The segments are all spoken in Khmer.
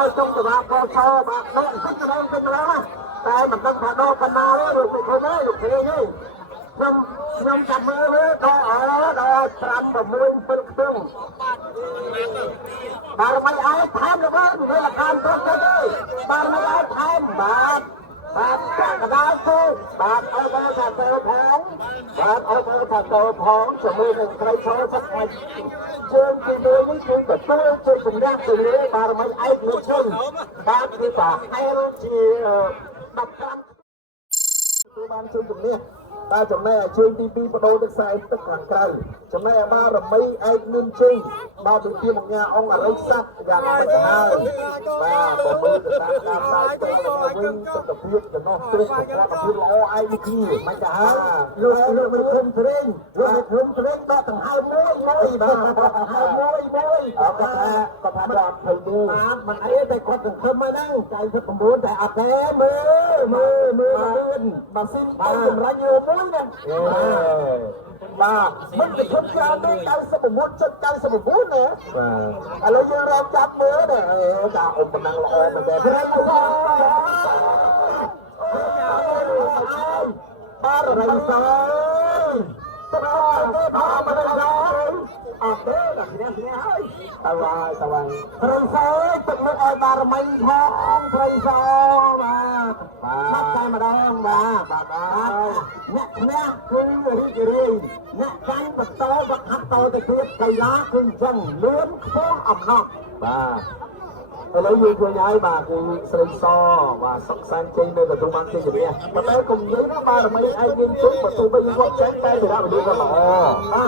នៅចុងចង្វាក់កឆបាទនោះសិចម្ដងណាតែមិនដឹងថាដល់ប៉ុណ្ណាទេលោកមិនឃើញទេលោកគ្រូនេះខ្ញុំចាំមើលដល់ដល់5 6 7ខ្ទង់បាទមិនឲ្យថែមលោកមើលកម្មទៅទេបាទមិនឲ្យថែមបាទចាក់កដាលទៅបាទឲ្យមើលថាទៅផងបាទឲ្យមើលថាទៅផងជាមួយនឹងត្រីឈរទឹកហើយជើងទី1នេះគឺទទួលជួយសម្រាប់ទៅលើបាទមិនឯកមួយជើងបាទគឺថាឯរជា15គឺបានជួយជំនះតែចំណែកជើងទី2បដូរទឹកខ្សែទឹកខាងក្រៅចំណែកបារមីឯកមានជើងដល់ទៅជាអង្គអង្គអរិយស័ក្តិយ៉ាងមិនហើយបាទបើមើលទៅតាមការផ្សាយទៅវិញសុខភាពចំណោះទោសសុខភាពល្អឯងនេះគ្នាមិនទៅហើយលោកមិនឃើញព្រេងលោកមិនឃើញព្រេងដកដង្ហើមមួយបាទដង្ហើមមួយគាត់ថាដល់20នេះបាទមិនអីតែគាត់សង្ឃឹមហើយហ្នឹង99តែអត់ទេមើលបើស៊ីនទៅចម្រាញ់មួយណាបាទមិនទៅជិតច្រើនទេ99.99ណាបាទឥឡូវយើងរកចាប់មើលណាចាអ៊ំប៉ុណ្ណឹងល្អមែនទេព្រៃសបាទរៃសទៅដល់មកដល់អត់ទេដល់គ្នាហើយទៅហើយព្រៃសទឹកមុខឲ្យបារមីផងព្រៃសបាទតែម្ដងបាទអ្នកឈ្នះគឺរីករាយអ្នកចាញ់បន្តវឹកហាត់តទៅទៀតកីឡាគឺអញ្ចឹងលឿនខ្ពស់អំណត់បាទឥឡូវយើងឃើញហើយបាទគឺស្រីសបាទសុកសានជ័យនៅទទួលបានជ័យជំនះប៉ុន្តែកុំនិយាយណាបារមីឯងមានជ័យបើទោះបីយើងគាត់ចាញ់តែសារៈវិនិយោគក៏ល្អបា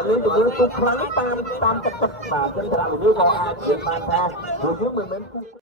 ទនេះជំនឿទូខ្លាំងតាមទឹកបាទចឹងសារៈវិនិយោគក៏អាចនិយាយបានថាព្រោះយើងមិនមែន